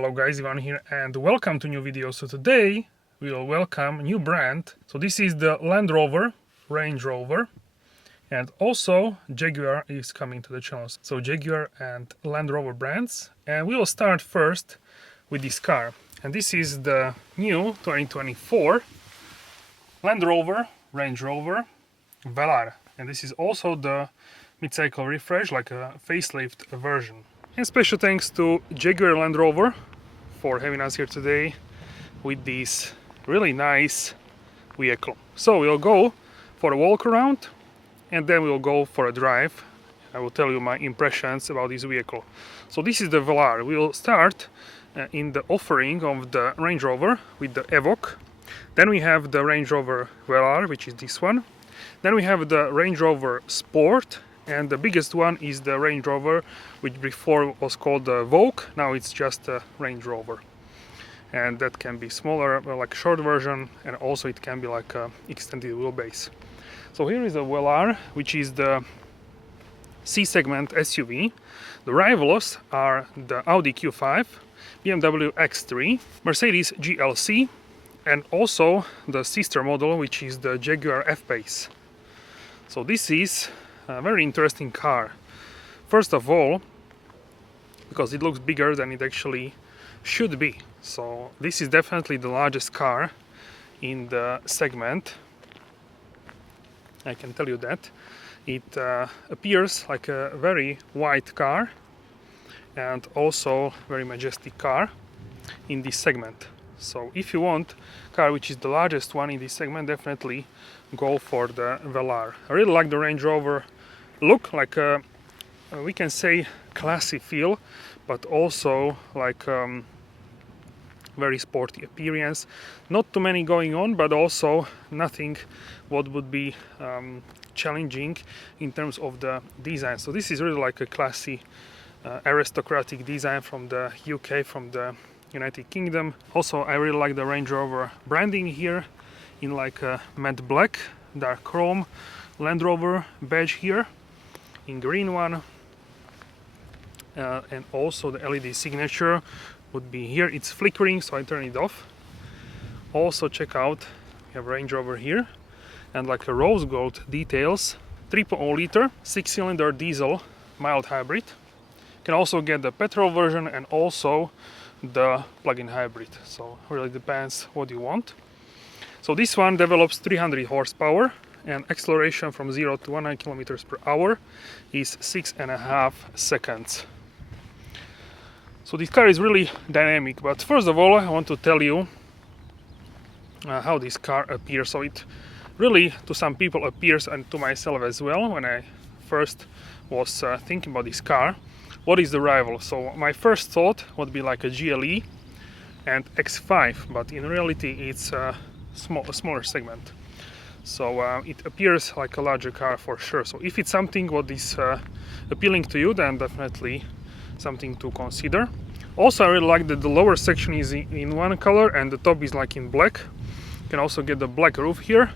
Hello guys, Ivan here and welcome to new video. So today we will welcome a new brand. So this is the Land Rover, Range Rover, and also Jaguar is coming to the channel. So Jaguar and Land Rover brands, and we will start first with this car. And this is the new 2024 Land Rover, Range Rover Velar. And this is also the mid-cycle refresh, like a facelift version. And special thanks to Jaguar Land Rover for having us here today with this really nice vehicle. So we'll go for a walk around and then we'll go for a drive. I will tell you my impressions about this vehicle. So this is the Velar. We will start in the offering of the Range Rover with the Evoque. Then we have the Range Rover Velar, which is this one. Then we have the Range Rover Sport. And the biggest one is the Range Rover, which before was called the Vogue. Now it's just a Range Rover. And that can be smaller, like a short version, and also it can be like a extended wheelbase. So here is a Velar, which is the C-segment SUV. The rivals are the Audi Q5, BMW X3, Mercedes GLC, and also the sister model, which is the Jaguar F-Pace. So this is a very interesting car. First of all, because it looks bigger than it actually should be. So this is definitely the largest car in the segment. I can tell you that. It appears like a very wide car and also very majestic car in this segment. So if you want a car which is the largest one in this segment, definitely go for the Velar. I really like the Range Rover look, like a, we can say classy feel, but also like very sporty appearance. Not too many going on, but also nothing what would be challenging in terms of the design. So this is really like a classy aristocratic design from the UK, from the United Kingdom. Also I really like the Range Rover branding here in like a matte black, dark chrome, Land Rover badge here in green one, and also the LED signature would be here. It's flickering, so I turn it off. Also check out, we have Range Rover here and like a rose gold details. 3.0 liter 6-cylinder diesel mild hybrid. You can also get the petrol version and also the plug-in hybrid, so really depends what you want. So this one develops 300 horsepower and acceleration from 0 to 100 kilometers per hour is 6.5 seconds. So this car is really dynamic, but first of all I want to tell you how this car appears. So it really to some people appears, and to myself as well, when I first was thinking about this car, what is the rival? So my first thought would be like a GLE and X5, but in reality it's a smaller segment. So it appears like a larger car for sure. So if it's something what is appealing to you, then definitely something to consider. Also I really like that the lower section is in one color and the top is like in black. You can also get the black roof here.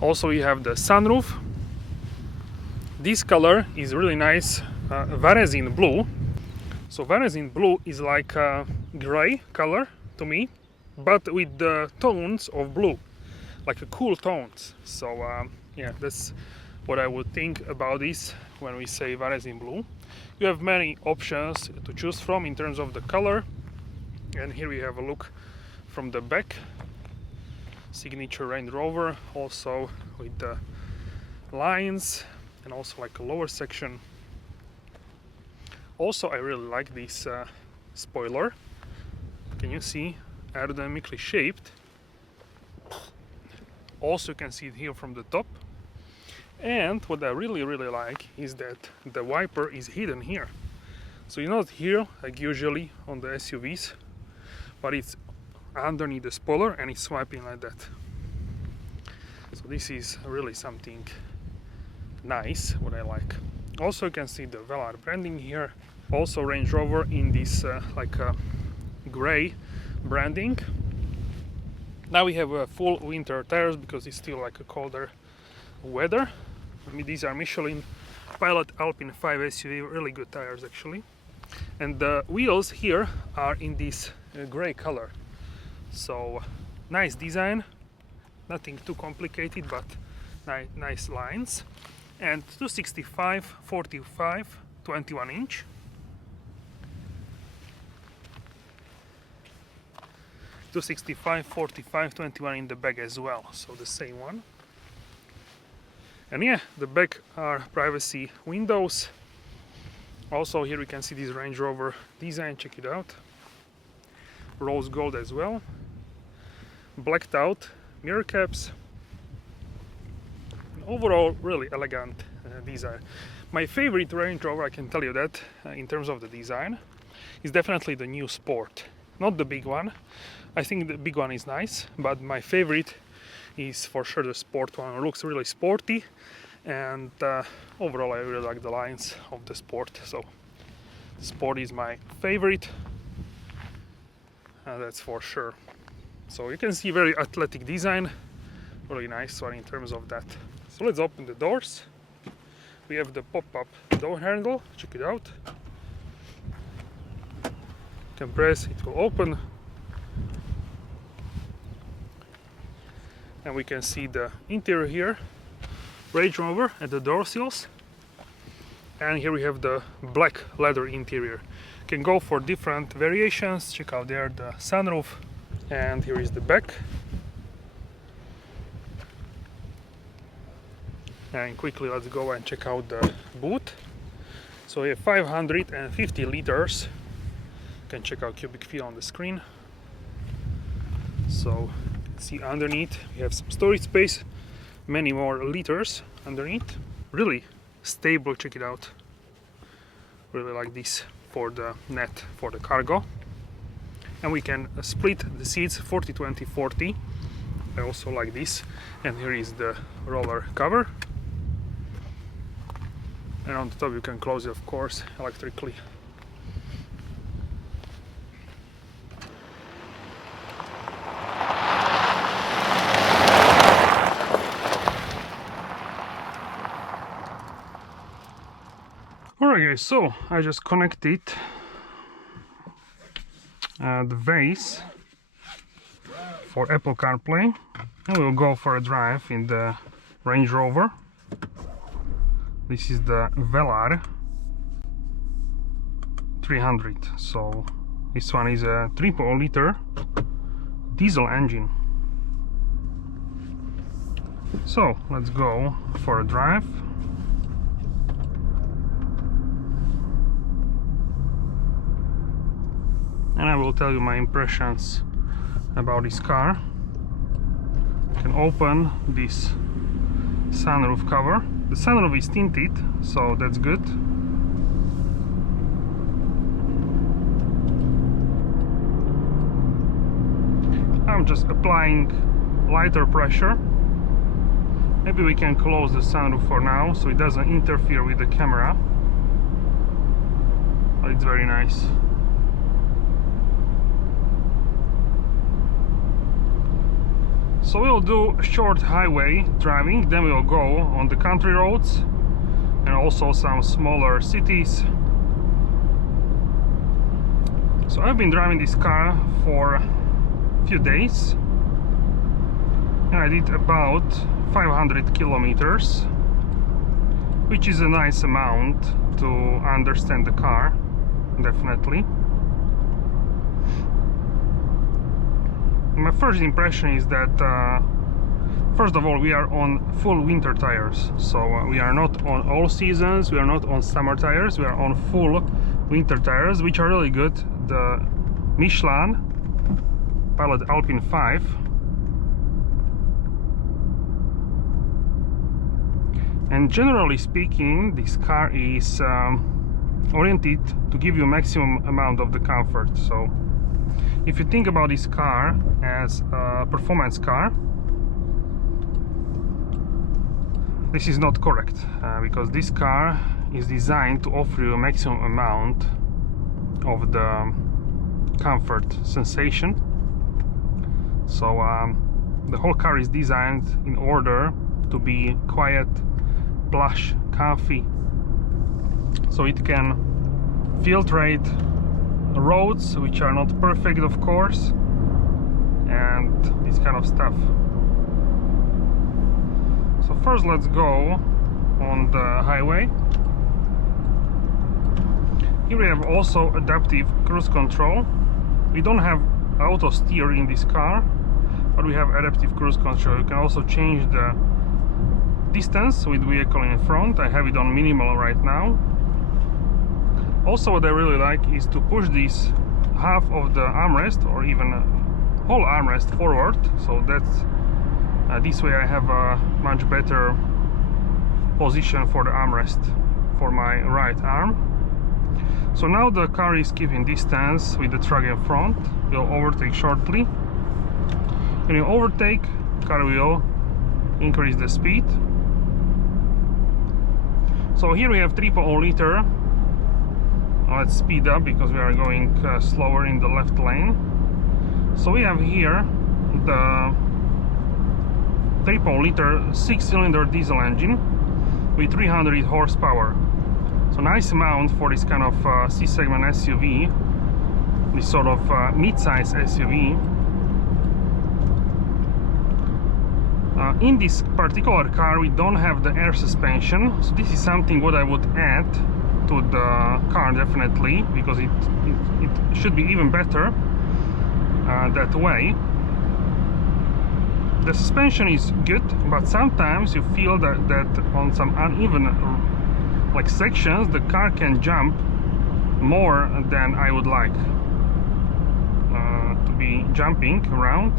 Also you have the sunroof. This color is really nice, Varazine blue. So Varazine blue is like a gray color to me, but with the tones of blue, like a cool tones. So yeah, that's what I would think about this when we say Varazine blue. You have many options to choose from in terms of the color, and here we have a look from the back. Signature Range Rover, also with the lines and also like a lower section. Also I really like this spoiler. Can you see? Aerodynamically shaped. Also you can see it here from the top. And what I really like is that the wiper is hidden here. So you're not here like usually on the SUVs, but it's underneath the spoiler and it's swiping like that. So this is really something nice, what I like. Also you can see the Velar branding here. Also Range Rover in this like gray branding. Now we have full winter tires because it's still like a colder weather. I mean, these are Michelin Pilot Alpine 5 SUV, really good tires actually. And the wheels here are in this gray color. So nice design, nothing too complicated, but nice lines. And 265, 45, 21 inch. 265, 45, 21 in the back as well, so the same one. And yeah, the back are privacy windows. Also here we can see this Range Rover design, check it out. Rose gold as well. Blacked out mirror caps. Overall, really elegant design. My favorite Range Rover, I can tell you that, in terms of the design, is definitely the new Sport. Not the big one. I think the big one is nice, but my favorite is for sure the Sport one. It looks really sporty, and overall I really like the lines of the Sport. So Sport is my favorite, that's for sure. So you can see very athletic design, really nice one in terms of that. So let's open the doors. We have the pop-up door handle, check it out. You can press, it will open. And we can see the interior here, Range Rover at the door sills. And here we have the black leather interior. You can go for different variations. Check out there the sunroof. And here is the back. And quickly let's go and check out the boot. So we have 550 liters. You can check out cubic feet on the screen. So see underneath we have some storage space, many more liters underneath. Really stable, check it out. Really like this for the net, for the cargo. And we can split the seats 40, 20, 40. I also like this. And here is the roller cover. And on the top you can close it, of course, electrically. Alright guys, so I just connected the vase for Apple CarPlay, and we'll go for a drive in the Range Rover. This is the Velar 300, so this one is a 3.0 liter diesel engine. So let's go for a drive. And I will tell you my impressions about this car. You can open this sunroof cover. The sunroof is tinted, so that's good. I'm just applying lighter pressure. Maybe we can close the sunroof for now so it doesn't interfere with the camera. But it's very nice. So we'll do short highway driving, then we'll go on the country roads and also some smaller cities. So I've been driving this car for a few days and I did about 500 kilometers, which is a nice amount to understand the car, definitely. My first impression is that first of all we are on full winter tires, so we are not on all seasons, we are not on summer tires, we are on full winter tires, which are really good. The Michelin Pilot Alpine 5, and generally speaking this car is oriented to give you maximum amount of the comfort. So if you think about this car as a performance car, this is not correct, because this car is designed to offer you a maximum amount of the comfort sensation. So the whole car is designed in order to be quiet, plush, comfy, so it can filtrate roads, which are not perfect, of course, and this kind of stuff. So first let's go on the highway. Here we have also adaptive cruise control. We don't have auto steer in this car, but we have adaptive cruise control. You can also change the distance with vehicle in front. I have it on minimal right now. Also, what I really like is to push this half of the armrest, or even whole armrest, forward. So that's this way I have a much better position for the armrest for my right arm. So now the car is keeping distance with the truck in front. We'll overtake shortly. When you overtake, car will increase the speed. So here we have 3.0 liter. Let's speed up because we are going slower in the left lane. So we have here the 3.0 liter 6-cylinder diesel engine with 300 horsepower. So nice amount for this kind of C-segment SUV, this sort of mid-size SUV. In this particular car we don't have the air suspension, so this is something what I would add to the car definitely, because it should be even better that way. The suspension is good, but sometimes you feel that on some uneven like sections the car can jump more than I would like to be jumping around.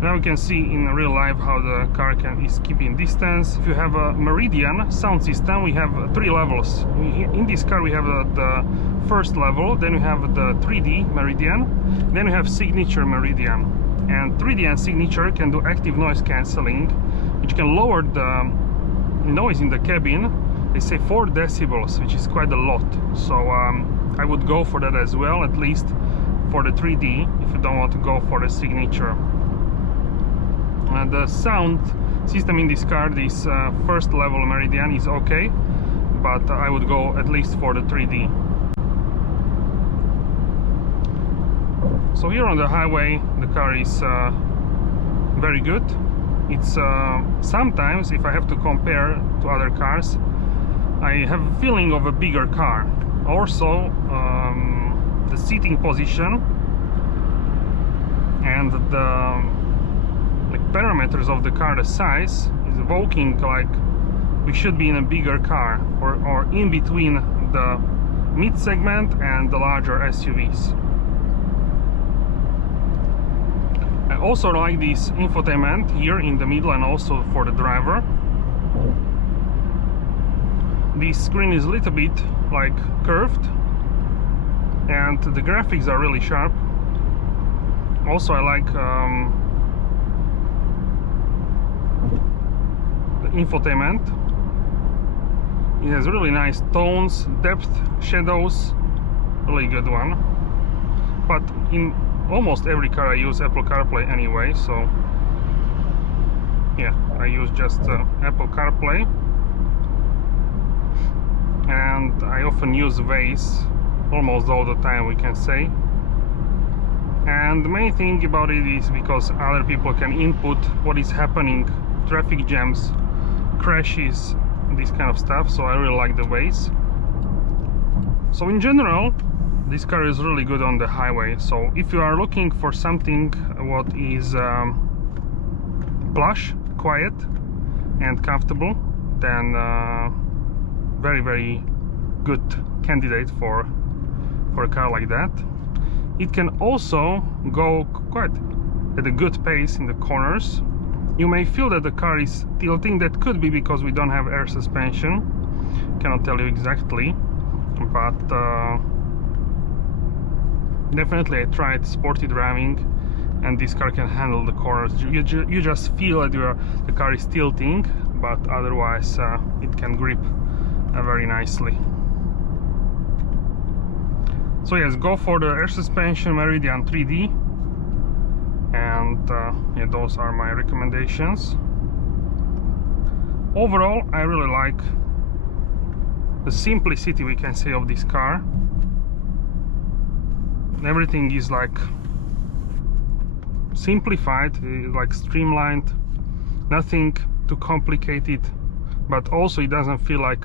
Now you can see in real life how the car is keeping distance. If you have a Meridian sound system, we have 3 levels. In this car we have the first level, then we have the 3D Meridian, then we have Signature Meridian. And 3D and Signature can do active noise cancelling, which can lower the noise in the cabin. They say 4 decibels, which is quite a lot. So I would go for that as well, at least for the 3D, if you don't want to go for the Signature. The sound system in this car, this first level Meridian, is okay, but I would go at least for the 3D. So here on the highway the car is very good. It's sometimes, if I have to compare to other cars, I have a feeling of a bigger car. Also the seating position and the parameters of the car, the size, is evoking like we should be in a bigger car, or in between the mid segment and the larger SUVs. I also like this infotainment here in the middle and also for the driver. This screen is a little bit like curved and the graphics are really sharp. Also I like infotainment. It has really nice tones, depth, shadows, really good one. But in almost every car I use Apple CarPlay anyway, so yeah, I use just Apple CarPlay. And I often use Waze almost all the time, we can say. And the main thing about it is because other people can input what is happening, traffic jams, crashes, this kind of stuff, so I really like the Waze. So in general this car is really good on the highway. So if you are looking for something what is plush, quiet and comfortable, then very good candidate for a car like that. It can also go quite at a good pace in the corners. You may feel that the car is tilting. That could be because we don't have air suspension. Cannot tell you exactly, but definitely I tried sporty driving and this car can handle the corners. You just feel that the car is tilting, but otherwise it can grip very nicely. So yes, go for the air suspension Meridian 3D, and yeah, those are my recommendations. Overall I really like the simplicity, we can say, of this car. Everything is like simplified, like streamlined, nothing too complicated, but also it doesn't feel like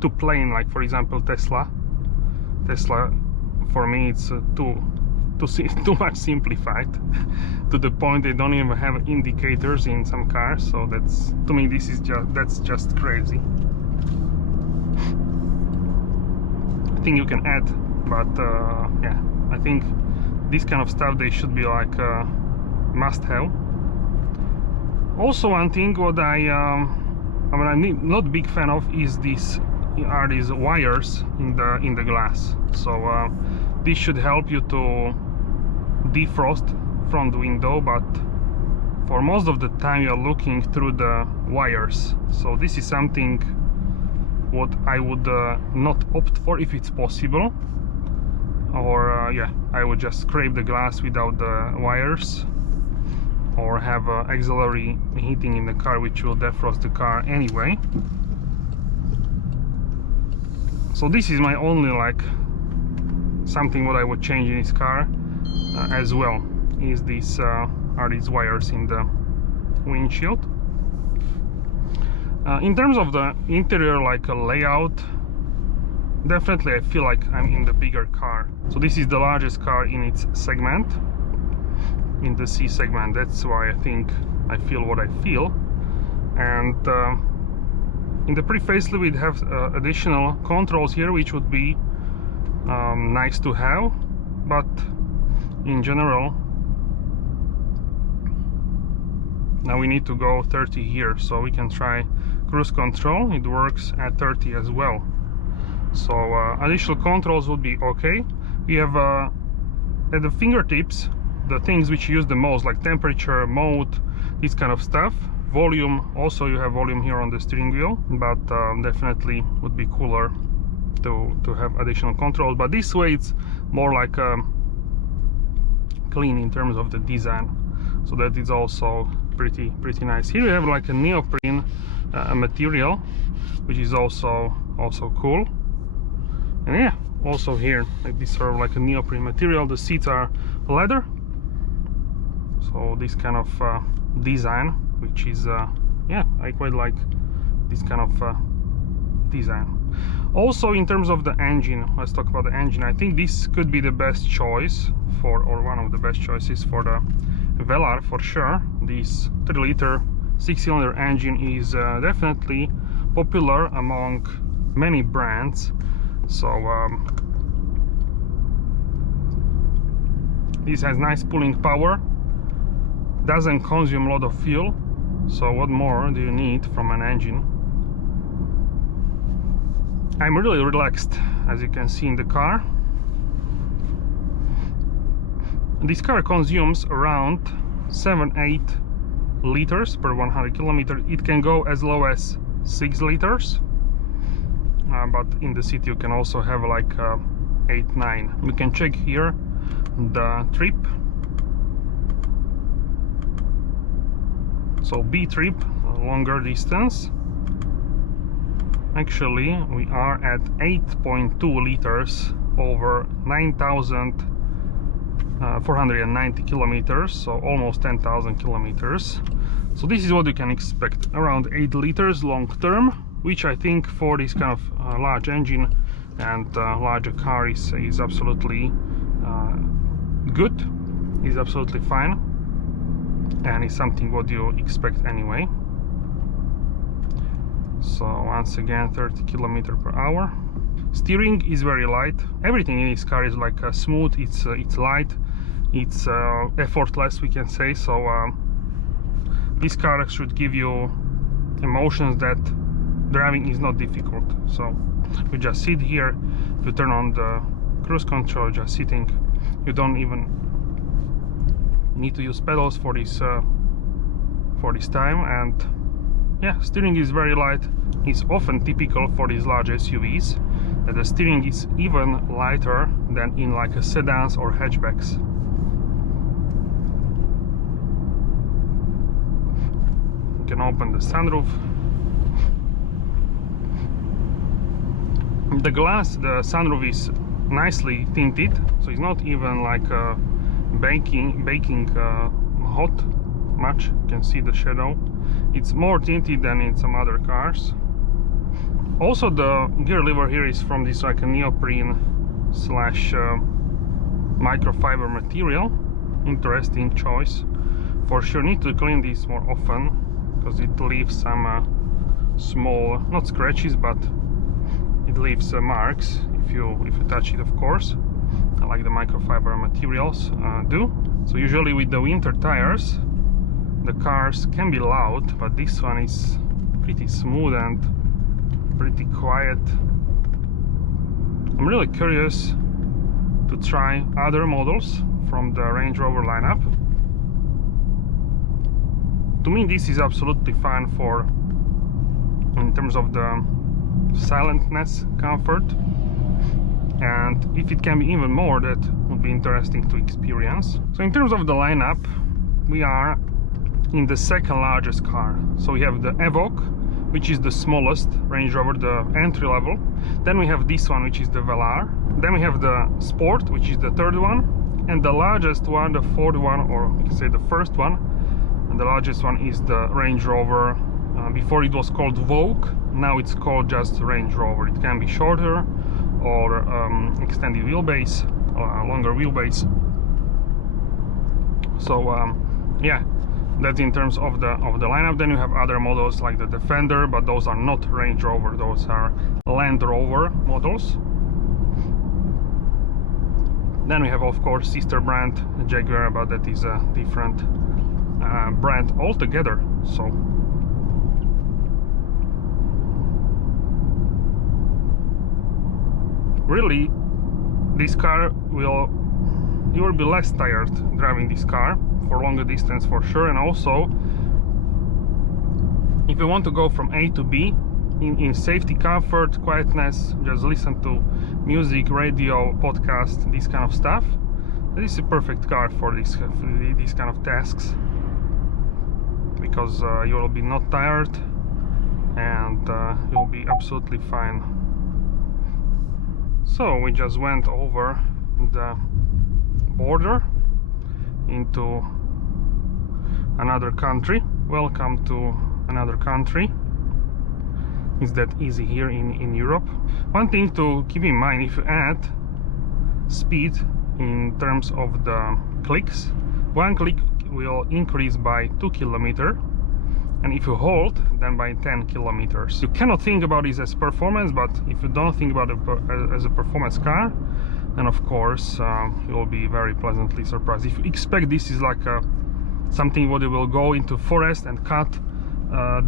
too plain, like for example Tesla. For me it's too much simplified to the point they don't even have indicators in some cars. So that's, to me, that's just crazy. I think you can add, but yeah, I think this kind of stuff, they should be like must have. Also, one thing what I'm not big fan of is these wires in the glass. So this should help you to defrost from the window, but for most of the time you're looking through the wires. So this is something what I would not opt for if it's possible. Or yeah, I would just scrape the glass without the wires, or have auxiliary heating in the car, which will defrost the car anyway. So this is my only like something what I would change in this car as well, is these wires in the windshield. In terms of the interior like layout, definitely I feel like I'm in the bigger car. So this is the largest car in its segment, in the C segment. That's why I think I feel what I feel. And in the pre-facelift we have additional controls here, which would be nice to have, but in general now we need to go 30 here, so we can try cruise control. It works at 30 as well. So additional controls would be okay. We have at the fingertips the things which you use the most, like temperature, mode, this kind of stuff. Volume, also you have volume here on the steering wheel, but definitely would be cooler to have additional controls. But this way it's more like clean in terms of the design, so that is also pretty nice. Here we have like a neoprene material, which is also cool. And yeah, also here like this sort of like a neoprene material. The seats are leather, so this kind of design, which is yeah, I quite like this kind of design. Also, in terms of the engine, let's talk about the engine. I think this could be the best choice for, or one of the best choices for the Velar for sure. This 3-liter 6-cylinder engine is definitely popular among many brands. So this has nice pulling power, doesn't consume a lot of fuel. So what more do you need from an engine? I'm really relaxed, as you can see in the car. This car consumes around 7-8 liters per 100 kilometers. It can go as low as 6 liters, but in the city you can also have like 8-9. We can check here the trip. So B trip, longer distance. Actually, we are at 8.2 liters over 9,490 kilometers, so almost 10,000 kilometers. So this is what you can expect, around 8 liters long term, which I think for this kind of large engine and larger car is absolutely good, is absolutely fine, and is something what you expect anyway. So once again, 30 kilometers per hour. Steering is very light. Everything in this car is like smooth. It's light. It's effortless, we can say. So this car should give you emotions that driving is not difficult. So you just sit here. If you turn on the cruise control, just sitting. You don't even need to use pedals for this time. And yeah, steering is very light. It's often typical for these large SUVs that the steering is even lighter than in like a sedans or hatchbacks. You can open the sunroof. The glass, the sunroof is nicely tinted, so it's not even like baking hot much. You can see the shadow. It's more tinted than in some other cars. Also, the gear lever here is from this like a neoprene slash microfiber material. Interesting choice. For sure need to clean this more often because it leaves some small, not scratches, but it leaves marks if you touch it, of course, like the microfiber materials do. So usually with the winter tires the cars can be loud, but this one is pretty smooth and pretty quiet. I'm really curious to try other models from the Range Rover lineup. To me this is absolutely fine for in terms of the silentness, comfort, and if it can be even more, that would be interesting to experience. So in terms of the lineup, we are in the second largest car. So we have the Evoque, which is the smallest Range Rover, the entry level. Then we have this one, which is the Velar. Then we have the Sport, which is the third one, and the largest one, the fourth one, or we can say the first one, and the largest one is the Range Rover. Before it was called Vogue, now it's called just Range Rover. It can be shorter or extended wheelbase, longer wheelbase. So yeah, that's in terms of the lineup. Then you have other models like the Defender, but those are not Range Rover, those are Land Rover models. Then we have, of course, sister brand Jaguar, but that is a different brand altogether. So really, this car you will be less tired driving this car for longer distance for sure. And also, if you want to go from A to B in safety, comfort, quietness, just listen to music, radio, podcast, this kind of stuff, this is a perfect car for these kind of tasks, because you will be not tired and you'll be absolutely fine. So we just went over the border into another country. Welcome to another country. It's that easy here in Europe. One thing to keep in mind, if you add speed in terms of the clicks, one click will increase by 2 kilometers, and if you hold, then by 10 kilometers. You cannot think about this as performance, but if you don't think about it as a performance car, then of course you will be very pleasantly surprised. If you expect this is like something where you will go into forest and cut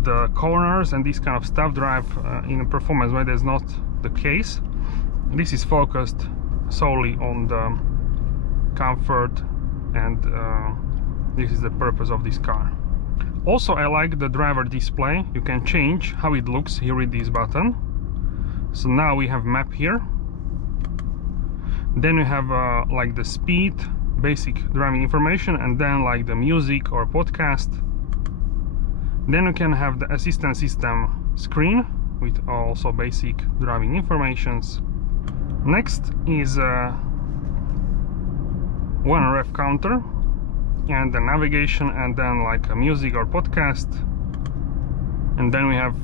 the corners and this kind of stuff, drive in a performance way, that's not the case. This is focused solely on the comfort, and this is the purpose of this car. Also, I like the driver display. You can change how it looks here with this button. So now we have map here. Then you have like the speed, basic driving information, and then like the music or podcast. Then you can have the assistance system screen with also basic driving informations. Next is one ref counter and the navigation, and then like a music or podcast. And then we have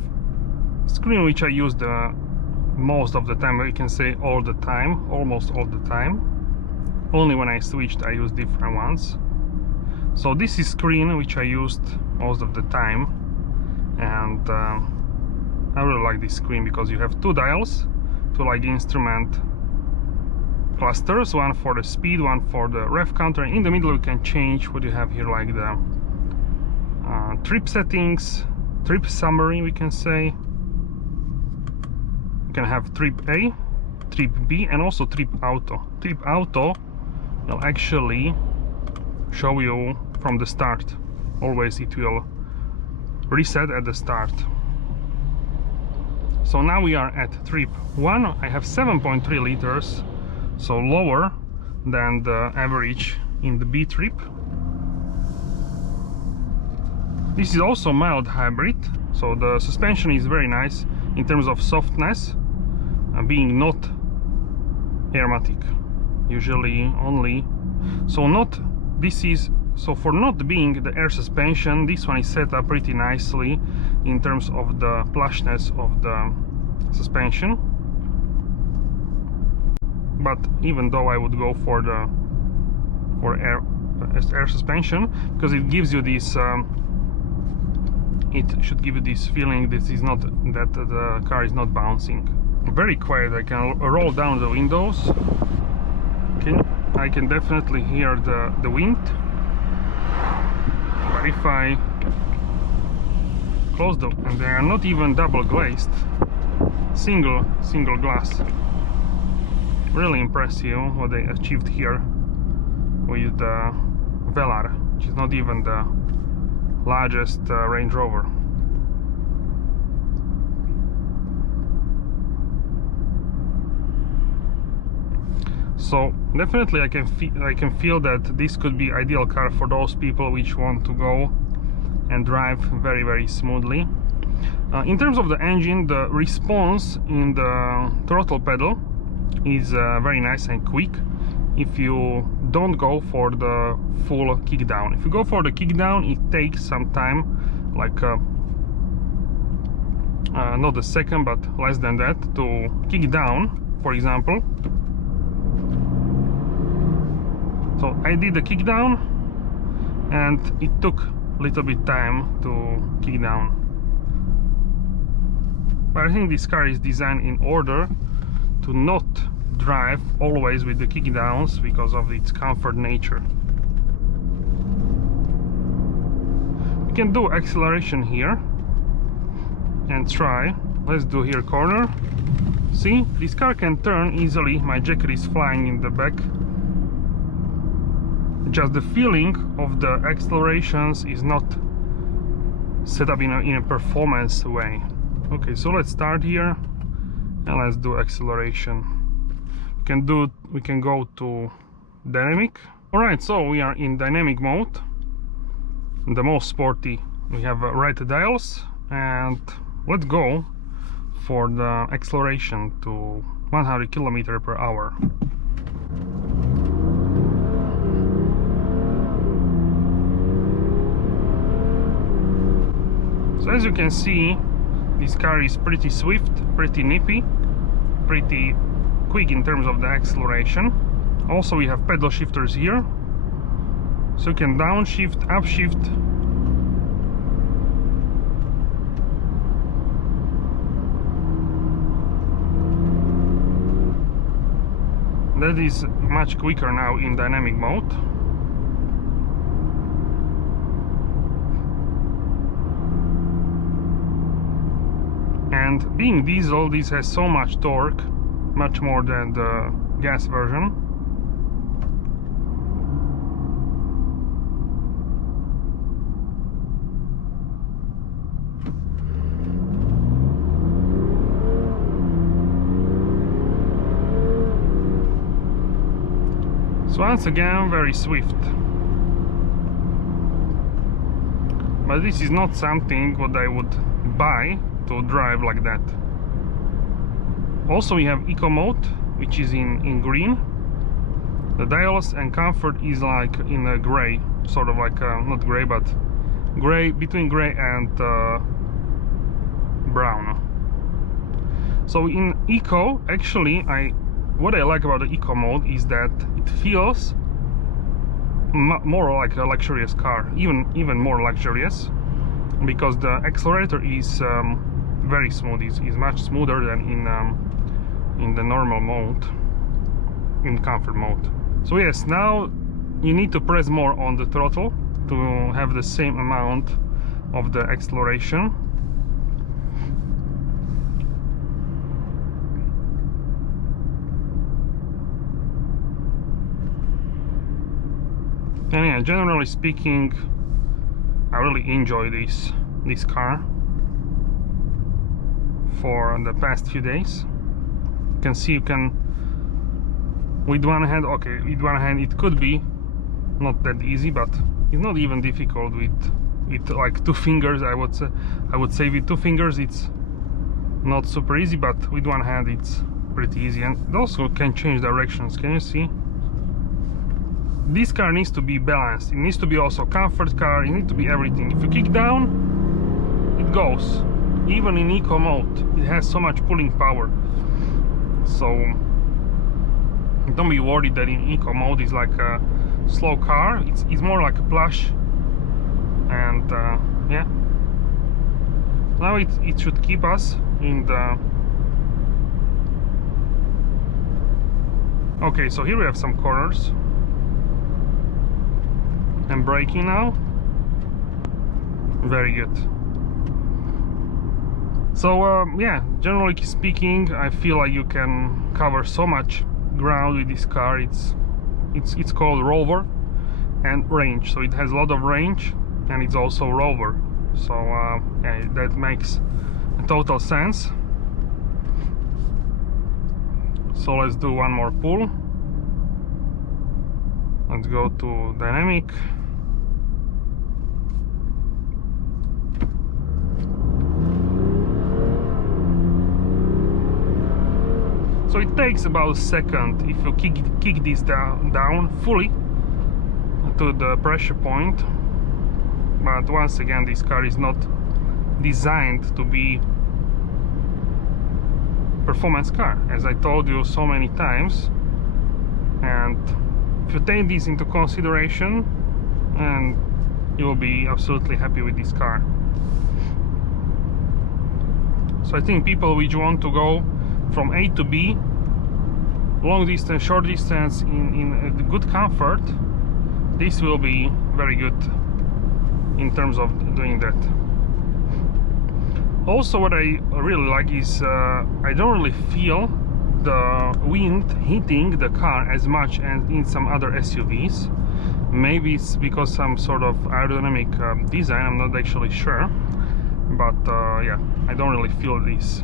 screen which I use the most of the time, we can say all the time, almost all the time. Only when I switched I use different ones. So this is screen which I used most of the time, and I really like this screen because you have two dials, two like instrument clusters, one for the speed, one for the ref counter. In the middle you can change what you have here, like the trip settings, trip summary, we can say. You can have trip A, trip B, and also trip auto. Trip auto will actually show you from the start. Always it will reset at the start. So now we are at trip 1. I have 7.3 liters, so lower than the average in the B trip. This is also mild hybrid, so the suspension is very nice in terms of softness. being not airmatic, usually only. So not this is so for not being the air suspension, this one is set up pretty nicely in terms of the plushness of the suspension. But even though I would go for air suspension, because it gives you this it should give you this feeling that the car is not bouncing. Very quiet. I can roll down the windows. I can definitely hear the wind. But if I close them, and they are not even double glazed, single glass. Really impressive what they achieved here with the Velar, which is not even the largest Range Rover. So definitely I can feel that this could be ideal car for those people which want to go and drive very smoothly. In terms of the engine, the response in the throttle pedal is very nice and quick if you don't go for the full kick down. If you go for the kick down, it takes some time, like not a second but less than that, to kick down, for example. So I did the kick down and it took a little bit time to kick down. But I think this car is designed in order to not drive always with the kick downs because of its comfort nature. We can do acceleration here and try. Let's do here corner. See, this car can turn easily. My jacket is flying in the back. Just the feeling of the accelerations is not set up in a performance way. Okay, so let's start here and let's do acceleration. We can go to dynamic. All right, so we are in dynamic mode, the most sporty. We have right dials, and let's go for the acceleration to 100 km/h. So as you can see, this car is pretty swift, pretty nippy, pretty quick in terms of the acceleration. Also we have pedal shifters here, so you can downshift, upshift. That is much quicker now in dynamic mode. And being diesel, this has so much torque, much more than the gas version. So once again, very swift. But this is not something what I would buy to drive like that. Also we have eco mode, which is in green. The dials and comfort is like in a gray, sort of like not gray but gray, between gray and brown. So in eco, actually what I like about the eco mode is that it feels more like a luxurious car, even more luxurious, because the accelerator is very smooth. Is much smoother than in the normal mode, in comfort mode. So yes, now you need to press more on the throttle to have the same amount of the acceleration. And yeah, generally speaking, I really enjoy this car for the past few days. You can see, with one hand, okay, with one hand it could be not that easy, but it's not even difficult with like 2 fingers. I would say with 2 fingers it's not super easy, but with one hand pretty easy, and it also can change directions. Can you see? This car needs to be balanced. It needs to be also comfort car. It needs to be everything. If you kick down, it goes. Even in eco mode, it has so much pulling power. So don't be worried that in eco mode is like a slow car. It's more like a plush. And yeah. Now it should keep us in the... Okay, so here we have some corners. I'm braking now. Very good. So yeah, generally speaking, I feel like you can cover so much ground with this car. It's called Rover and range, so it has a lot of range, and it's also Rover. So yeah, that makes total sense. So let's do one more pull. Let's go to dynamic. So it takes about a second if you kick this down fully to the pressure point. But once again, this car is not designed to be performance car, as I told you so many times. And if you take this into consideration, and you will be absolutely happy with this car. So I think people which want to go from A to B, long distance, short distance, in good comfort, this will be very good in terms of doing that. Also, what I really like is I don't really feel the wind hitting the car as much as in some other SUVs. Maybe it's because some sort of aerodynamic design, I'm not actually sure, but yeah, I don't really feel this.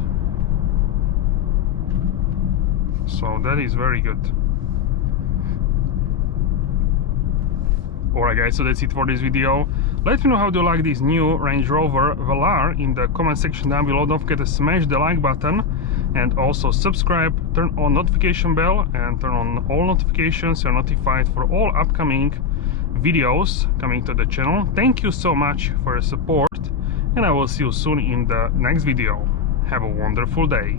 So that is very good. Alright guys, so that's it for this video. Let me know how do you like this new Range Rover Velar in the comment section down below. Don't forget to smash the like button and also subscribe, turn on notification bell and turn on all notifications so you're notified for all upcoming videos coming to the channel. Thank you so much for your support, and I will see you soon in the next video. Have a wonderful day.